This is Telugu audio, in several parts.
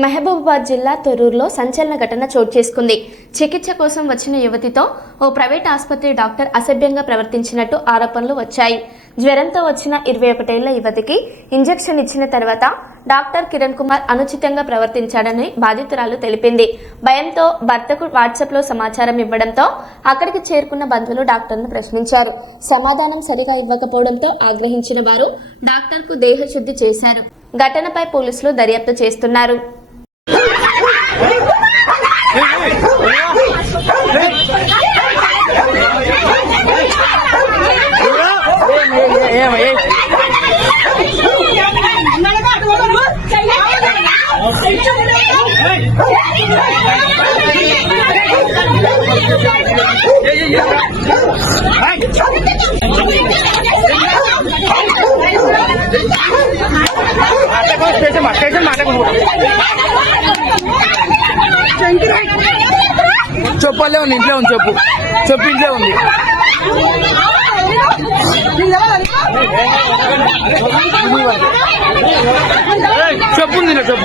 మహబూబాబాద్ జిల్లా తొర్రూరులో సంచలన ఘటన చోటు చేసుకుంది. చికిత్స కోసం వచ్చిన యువతితో ఓ ప్రైవేట్ ఆసుపత్రి డాక్టర్ అసభ్యంగా ప్రవర్తించినట్టు ఆరోపణలు వచ్చాయి. జ్వరంతో వచ్చిన 21 ఏళ్ల యువతికి ఇంజెక్షన్ ఇచ్చిన తర్వాత డాక్టర్ కిరణ్ కుమార్ అనుచితంగా ప్రవర్తించాడని బాధితురాలు తెలిపింది. భయంతో భర్తకు వాట్సాప్లో సమాచారం ఇవ్వడంతో అక్కడికి చేరుకున్న బంధువులు డాక్టర్ను ప్రశ్నించారు. సమాధానం సరిగా ఇవ్వకపోవడంతో ఆగ్రహించిన వారు డాక్టర్కు దేహశుద్ధి చేశారు. ఘటనపై పోలీసులు దర్యాప్తు చేస్తున్నారు. చెప్పలే ఉంది, ఇంట్లో ఉంది. చెప్పు ఇంట్లో ఉంది. చెప్పు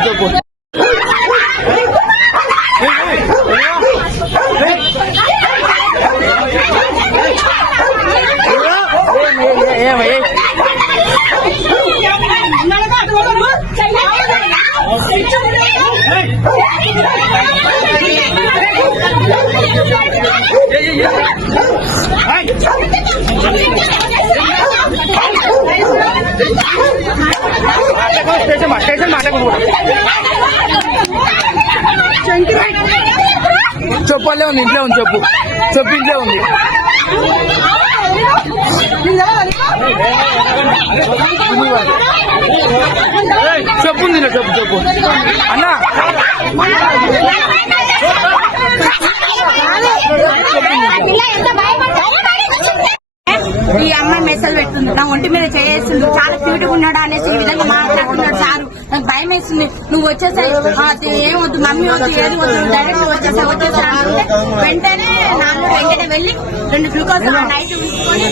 చెప్పు చెప్పలే ఉంది, ఇంట్లో ఉంది. చెప్పు ఇంట్లో ఉంది. చెప్పు అన్నా ఈ అమ్మాయి మెసేజ్ పెడుతుంది, నా ఒంటి మీద చేస్తుంది, చాలా క్యూట్ గా ఉన్నాడు అనేసి ఈ విధంగా మాట్లాడుతున్నాడు. సార్ నాకు భయం వేస్తుంది, నువ్వు వచ్చేసాయి, ఏం వద్దు మమ్మీ వద్దు, ఏది వద్దు, డైరెక్ట్ వచ్చేసా అంటే వెంటనే వెంటనే వెళ్ళి 2 గ్లూకోజ్ నైట్ ఉంచుకొని